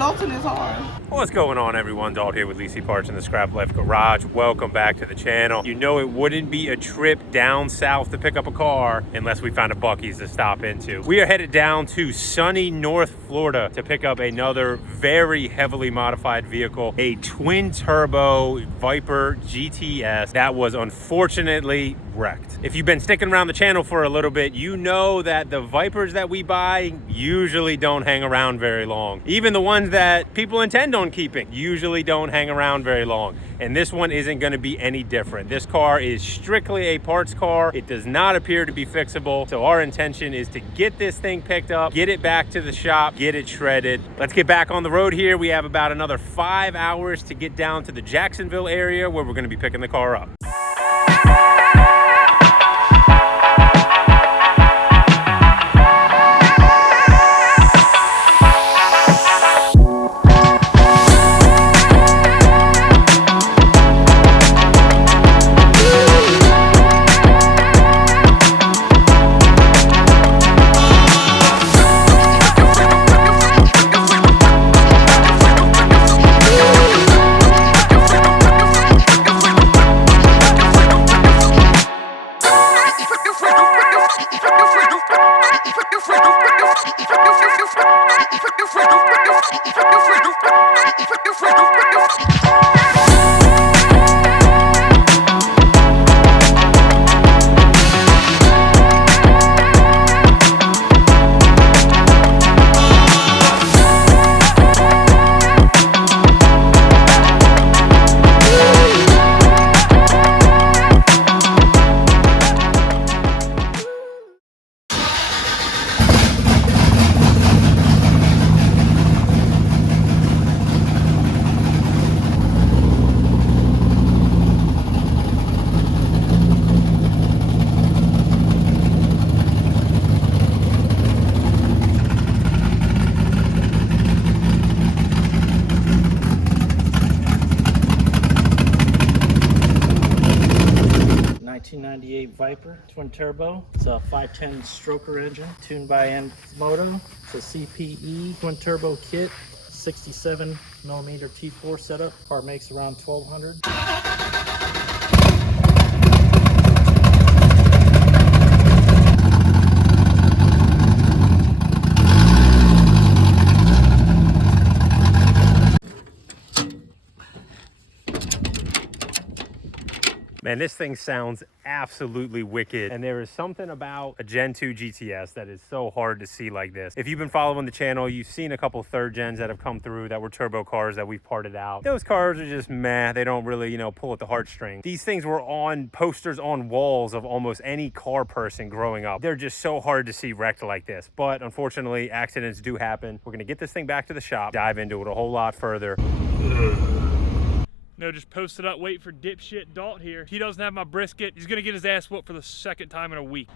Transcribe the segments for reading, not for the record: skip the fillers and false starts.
adulting is hard. What's going on, everyone? Dalt here with Lisi Parts in the ScrapLife Garage. Welcome back to the channel. You know it wouldn't be a trip down south to pick up a car unless we found a Buc-ee's to stop into. We are headed down to sunny North Florida to pick up another very heavily modified vehicle, a twin-turbo Viper GTS that was unfortunately wrecked. If you've been sticking around the channel for a little bit, you know that the Vipers that we buy usually don't hang around very long. Even the ones that people intend on keeping usually don't hang around very long. And this one isn't going to be any different. This car is strictly a parts car. It does not appear to be fixable. So our intention is to get this thing picked up, get it back to the shop, get it shredded. Let's get back on the road here. We have about another 5 hours to get down to the Jacksonville area where we're going to be picking the car up. Viper twin turbo. It's a 510 stroker engine tuned by Nth Moto. It's a CPE twin turbo kit, 67mm T4 setup. Car makes around 1200. Man, this thing sounds absolutely wicked. And there is something about a Gen 2 GTS that is so hard to see like this. If you've been following the channel, you've seen a couple third gens that have come through that were turbo cars that we've parted out. Those cars are just meh. They don't really, pull at the heartstrings. These things were on posters on walls of almost any car person growing up. They're just so hard to see wrecked like this. But unfortunately, accidents do happen. We're gonna get this thing back to the shop, dive into it a whole lot further. No, just posted up, wait for dipshit Dalt here. He doesn't have my brisket. He's gonna get his ass whooped for the second time in a week.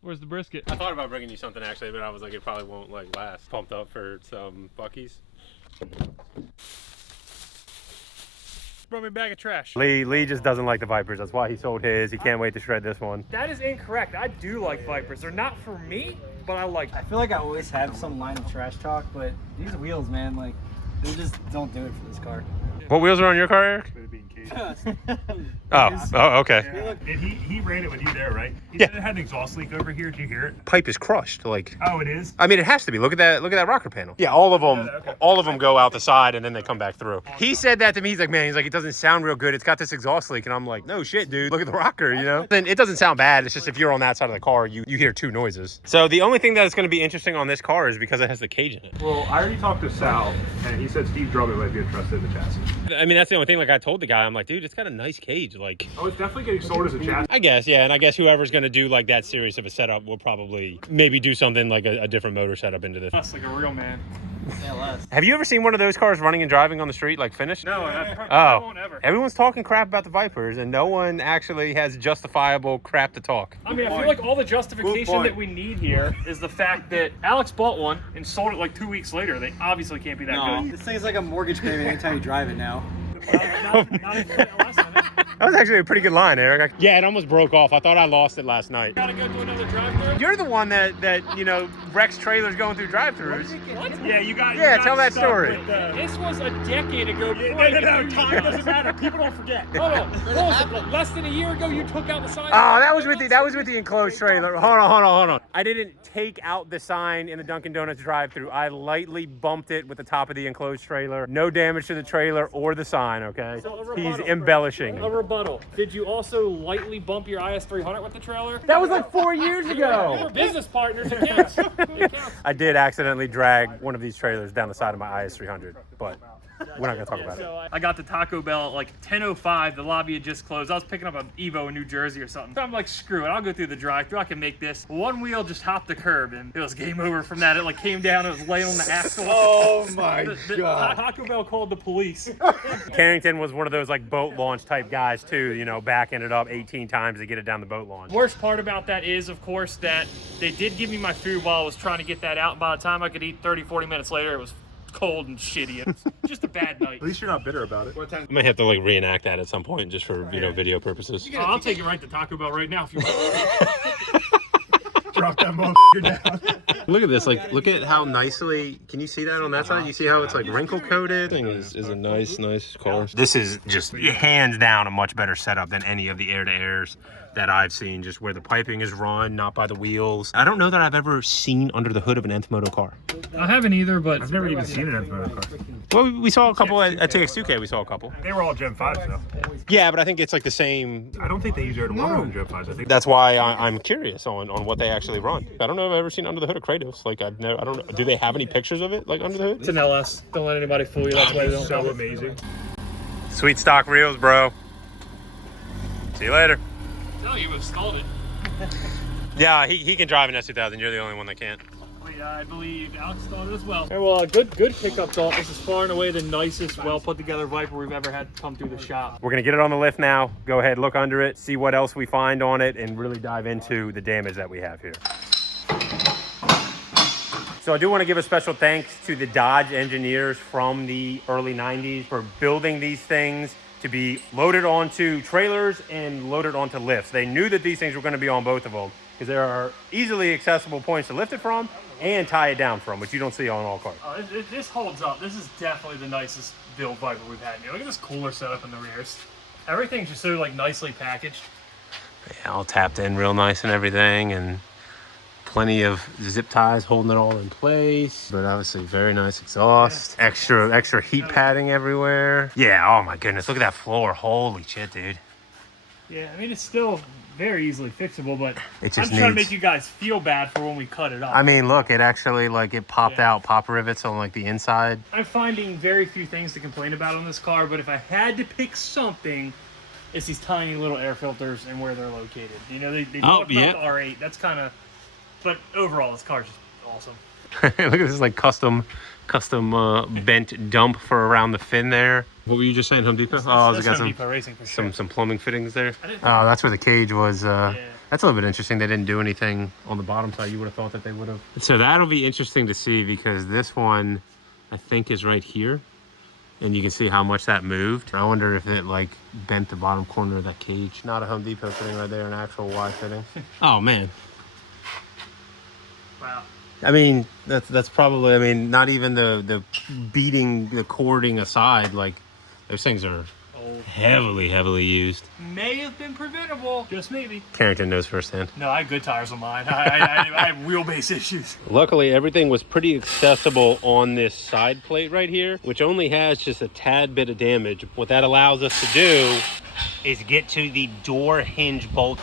Where's the brisket? I thought about bringing you something actually, but I was like, it probably won't last. Pumped up for some Buc-ee's. Brought me a bag of trash. Lee just doesn't like the Vipers. That's why he sold his. He can't wait to shred this one. That is incorrect. I do like Vipers. They're not for me, but I like them. I feel like I always have some line of trash talk, but these wheels, man, like, they just don't do it for this car. What wheels are on your car, Eric? Oh, okay. Yeah. And he ran it with you there, right? He Yeah. said it had an exhaust leak over here. Did you hear it? Pipe is crushed. Like, oh, it is? I mean, it has to be. Look at that rocker panel. Yeah, all of them go out the side and then they come back through. He said that to me. He's like, it doesn't sound real good. It's got this exhaust leak. And I'm like, no shit, dude. Look at the rocker, Then it doesn't sound bad. It's just if you're on that side of the car, you hear two noises. So the only thing that is going to be interesting on this car is because it has the cage in it. Well, I already talked to Sal, and he said Steve Drummond might be interested in the chassis. I mean, that's the only thing. Like I told the guy, I'm like, dude, it's got a nice cage. Like, Oh, it's definitely getting sold as a chassis. I guess, yeah. And I guess whoever's going to do like that serious of a setup will probably maybe do something like a different motor setup into this. That's like a real man. Have you ever seen one of those cars running and driving on the street, like finished? No, I won't ever. Everyone's talking crap about the Vipers, and no one actually has justifiable crap to talk. I mean, I feel like all the justification that we need here is the fact that Alex bought one and sold it like 2 weeks later. They obviously can't be that good. This thing's like a mortgage payment anytime you drive it now. Not if you put less on it. That was actually a pretty good line, Eric. Yeah, it almost broke off. I thought I lost it last night. Gotta go to another drive-thru. You're the one that you know, wrecks trailers going through drive-thrus. What? Yeah, you got. Yeah, you got tell that stuck story. with the- This was a decade ago. No, time doesn't matter. People don't forget. Hold on. What was it? Less than a year ago, you took out the sign. Oh, that was with the enclosed trailer. Hold on. I didn't take out the sign in the Dunkin' Donuts drive-thru. I lightly bumped it with the top of the enclosed trailer. No damage to the trailer or the sign, okay? So a He's rebuttal. embellishing. A rebuttal. Did you also lightly bump your IS300 with the trailer? That was like 4 years We're ago. business partners. It counts. It counts. I did accidentally drag one of these trailers down the side of my IS300, but we're not gonna talk about it. So I got to Taco Bell at like 10:05. The lobby had just closed. I was picking up an Evo in New Jersey or something. So I'm like, screw it. I'll go through the drive-thru. I can make this. One wheel just hopped the curb, and it was game over from that. It like came down. It was laying on the axle. Oh my The Taco Bell called the police. Carrington was one of those like boat launch type guys too, you know, backing it up 18 times to get it down the boat launch. Worst part about that is, of course, that they did give me my food while I was trying to get that out. And by the time I could eat 30-40 minutes later, it was cold and shitty. It was just a bad night. At least you're not bitter about it. I might have to like reenact that at some point just for, you know, video purposes. I'll take it right to Taco Bell right now if you want. Drop that motherfucker down. Look at this, like, look at how nicely, can you see that on that side? You see how it's like wrinkle coated? Thing is a nice car. This is just hands down a much better setup than any of the air-to-airs that I've seen, just where the piping is run, not by the wheels. I don't know that I've ever seen under the hood of an Nth Moto car. I haven't either, but I've never even seen an Nth Moto car. Well, we saw a couple at TX2K, we saw a couple. They were all Gen 5s though. Yeah, but I think it's like the same. I don't think they use air to water on Gen 5s. I think That's why I'm curious on what they actually run. I don't know if I've ever seen under the hood of Kratos. Like, I don't know. Do they have any pictures of it, like, under the hood? it's an LS. Don't let anybody fool you. That's why they don't so cover. amazing. Sweet stock reels, bro. See you later. No, you installed it. Yeah, he can drive an S2000. You're the only one that can't. Wait, I believe Alex installed it as well. Hey, well, good pickup thought. This is far and away the nicest, well put together Viper we've ever had come through the shop. We're going to get it on the lift now. Go ahead, look under it, see what else we find on it, and really dive into the damage that we have here. So I do want to give a special thanks to the Dodge engineers from the early 90s for building these things to be loaded onto trailers and loaded onto lifts. They knew that these things were going to be on both of them because there are easily accessible points to lift it from and tie it down from, which you don't see on all cars. This holds up. This is definitely the nicest build Viper we've had here. Look at this cooler setup in the rears. Everything's just so like nicely packaged. Yeah, all tapped in real nice and everything, and plenty of zip ties holding it all in place. But obviously very nice exhaust. Extra heat padding everywhere. Yeah, oh my goodness, look at that floor. Holy shit, dude. Yeah, I mean, it's still very easily fixable, but It just I'm trying to needs- make you guys feel bad for when we cut it up. I mean, look, it actually, like, it popped out pop rivets on, like, the inside. I'm finding very few things to complain about on this car, but if I had to pick something, it's these tiny little air filters and where they're located. You know, they built yeah. up the R8. That's kind of, but overall, this car's just awesome. Look at this, like, custom bent dump for around the fin there. What were you just saying, Home Depot? Oh, That's got Home Depot Racing for sure. some plumbing fittings there. I didn't Oh, that's where the cage was. That's a little bit interesting. They didn't do anything on the bottom side. You would have thought that they would have. So that'll be interesting to see because this one, I think, is right here. And you can see how much that moved. I wonder if it, like, bent the bottom corner of that cage. Not a Home Depot fitting right there, an actual Y fitting. Oh, man. Wow. I mean, that's probably, I mean, not even the beating, the cording aside, like, those things are Old. heavily used. May have been preventable. Just maybe. Carrington knows firsthand. No, I had good tires on mine. I have wheelbase issues. Luckily, everything was pretty accessible on this side plate right here, which only has just a tad bit of damage. What that allows us to do is get to the door hinge bolt.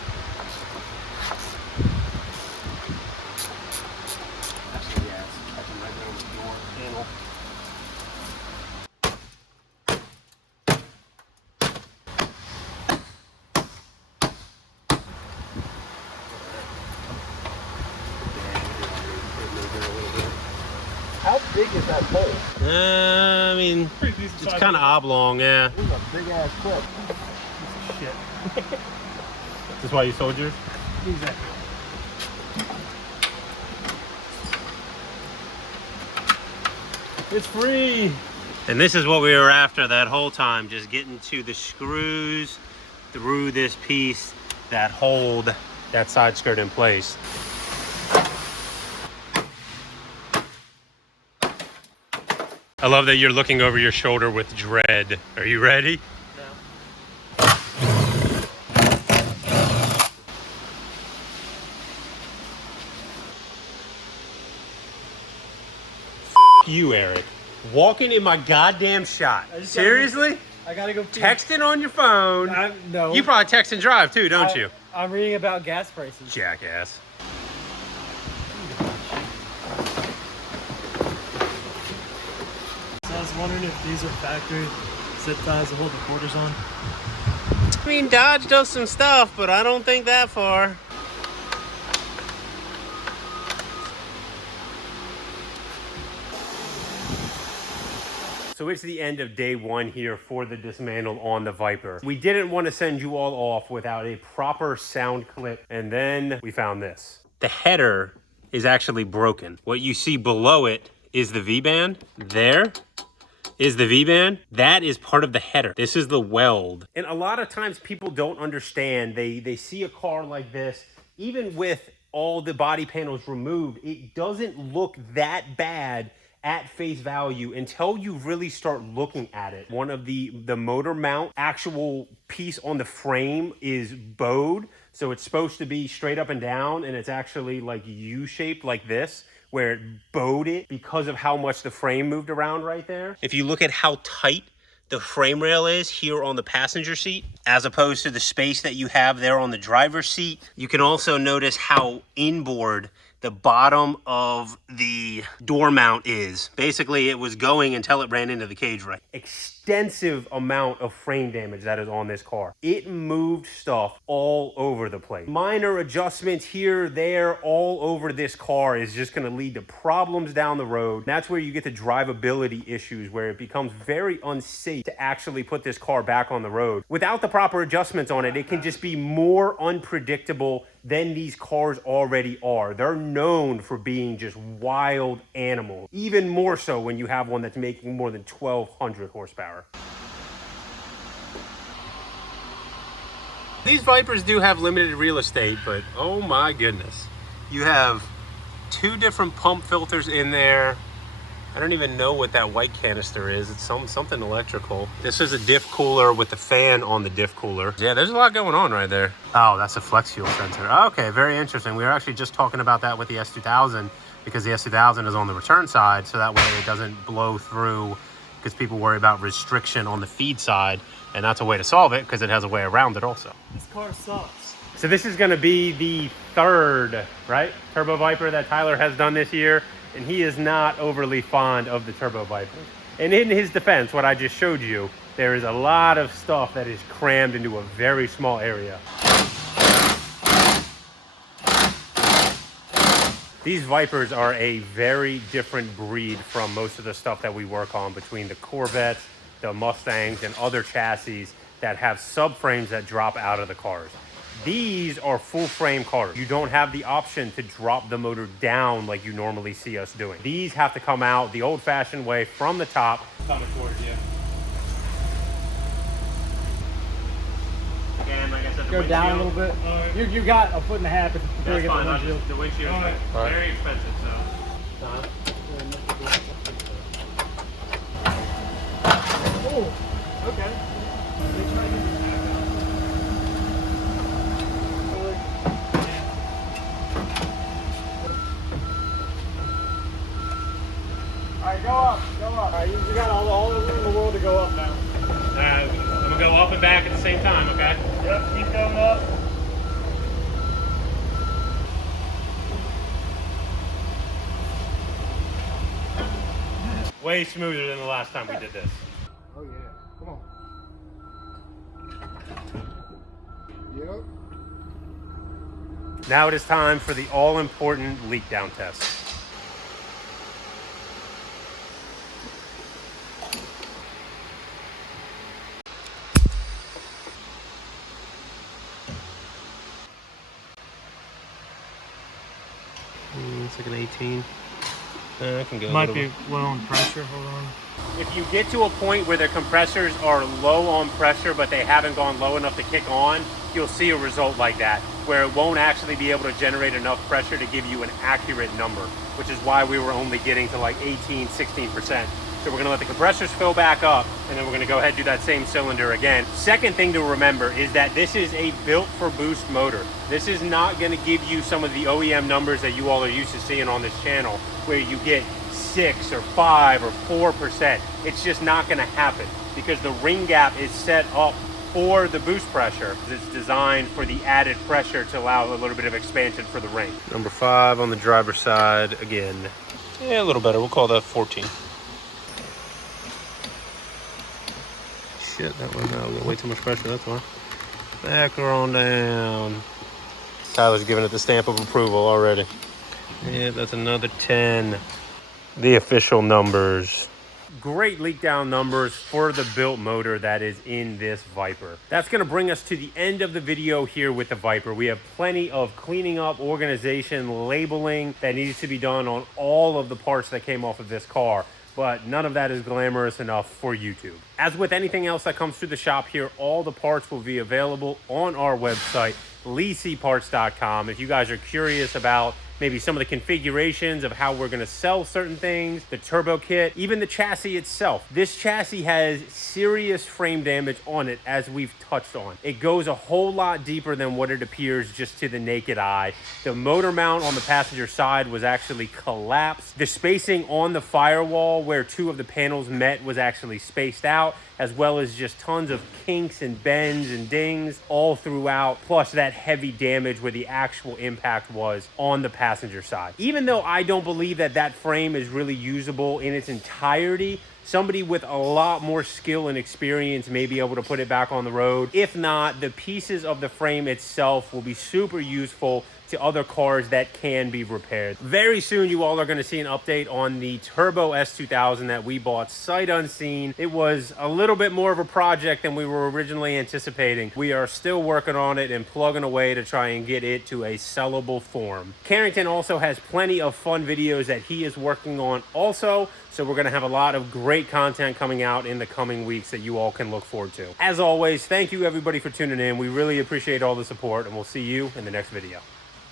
How big is that hole? I mean, Pretty decent it's size. kind of oblong, yeah. This is a big ass clip. Shit. This is why you sold yours? Exactly. It's free. And this is what we were after that whole time, just getting to the screws through this piece that hold that side skirt in place. I love that you're looking over your shoulder with dread. Are you ready? No. You, Eric. Walking in my goddamn shot. Seriously? I gotta go pee. Texting on your phone. No. You probably text and drive too, don't you? I'm reading about gas prices. Jackass. So I was wondering if these are factory zip ties to hold the quarters on. I mean, Dodge does some stuff, but I don't think that far. So it's the end of day one here for the dismantle on the Viper. We didn't want to send you all off without a proper sound clip, and then we found this. The header is actually broken. What you see below it is the V-band. There is the V-band. That is part of the header. This is the weld. And a lot of times people don't understand. They see a car like this, even with all the body panels removed, it doesn't look that bad at face value until you really start looking at it. One of the motor mount actual piece on the frame is bowed. So it's supposed to be straight up and down, and it's actually like U-shaped like this, where it bowed it because of how much the frame moved around right there. If you look at how tight the frame rail is here on the passenger seat, as opposed to the space that you have there on the driver's seat, you can also notice how inboard the bottom of the door mount is. Basically, it was going until it ran into the cage right. Extensive amount of frame damage that is on this car. It moved stuff all over the place. Minor adjustments here, there, all over this car is just gonna lead to problems down the road. That's where you get the drivability issues, where it becomes very unsafe to actually put this car back on the road. Without the proper adjustments on it, it can just be more unpredictable than these cars already are. They're known for being just wild animals. Even more so when you have one that's making more than 1,200 horsepower. These Vipers do have limited real estate, but oh my goodness. You have two different pump filters in there. I don't even know what that white canister is. It's something electrical. This is a diff cooler with the fan on the diff cooler. Yeah, there's a lot going on right there. Oh, that's a flex fuel sensor. Okay, very interesting. We were actually just talking about that with the S2000 because the S2000 is on the return side, so that way it doesn't blow through, because people worry about restriction on the feed side, and that's a way to solve it because it has a way around it also. This car sucks. So this is gonna be the third, right, Turbo Viper that Tyler has done this year. And he is not overly fond of the Turbo Viper. And in his defense, what I just showed you, there is a lot of stuff that is crammed into a very small area. These Vipers are a very different breed from most of the stuff that we work on, between the Corvettes, the Mustangs, and other chassis that have subframes that drop out of the cars. These are full frame cars. You don't have the option to drop the motor down like you normally see us doing. These have to come out the old fashioned way from the top. Coming towards you. And like I said, the Go windshield, down a little bit. Right. You got a foot and a half before you that's get fine. the windshield. The windshield All right. is very expensive, so. Oh, okay. Alright, go up, go up. Alright, you got all the room in the world to go up now. I'm gonna go up and back at the same time, okay? Yep, keep going up. Way smoother than the last time we did this. Oh yeah, come on. Yep. Now it is time for the all-important leak down test. It's like an 18. I can go Might be low on pressure. Hold on. If you get to a point where the compressors are low on pressure, but they haven't gone low enough to kick on, you'll see a result like that, where it won't actually be able to generate enough pressure to give you an accurate number, which is why we were only getting to like 18, 16%. So we're gonna let the compressors fill back up, and then we're gonna go ahead and do that same cylinder again. Second thing to remember is that this is a built for boost motor. This is not gonna give you some of the OEM numbers that you all are used to seeing on this channel, where you get 6 or 5 or 4%. It's just not gonna happen because the ring gap is set up for the boost pressure. It's designed for the added pressure to allow a little bit of expansion for the ring. Number 5 on the driver's side again. Yeah, a little better. We'll call that 14. Shit, that one now. We got way too much pressure, that's why. Back her on down. Tyler's giving it the stamp of approval already. Yeah, that's another 10. The official numbers. Great leak down numbers for the built motor that is in this Viper. That's gonna bring us to the end of the video here with the Viper. We have plenty of cleaning up, organization, labeling that needs to be done on all of the parts that came off of this car, but none of that is glamorous enough for YouTube. As with anything else that comes through the shop here, all the parts will be available on our website, leeseparts.com. If you guys are curious about maybe some of the configurations of how we're going to sell certain things, the turbo kit, even the chassis itself. This chassis has serious frame damage on it, as we've touched on. It goes a whole lot deeper than what it appears just to the naked eye. The motor mount on the passenger side was actually collapsed. The spacing on the firewall where 2 of the panels met was actually spaced out, as well as just tons of kinks and bends and dings all throughout, plus that heavy damage where the actual impact was on the passenger side. Even though I don't believe that that frame is really usable in its entirety, somebody with a lot more skill and experience may be able to put it back on the road. If not, the pieces of the frame itself will be super useful to other cars that can be repaired. Very soon, you all are going to see an update on the Turbo S2000 that we bought sight unseen. It was a little bit more of a project than we were originally anticipating. We are still working on it and plugging away to try and get it to a sellable form. Carrington also has plenty of fun videos that he is working on also, so we're going to have a lot of great content coming out in the coming weeks that you all can look forward to. As always, thank you everybody for tuning in. We really appreciate all the support, and we'll see you in the next video.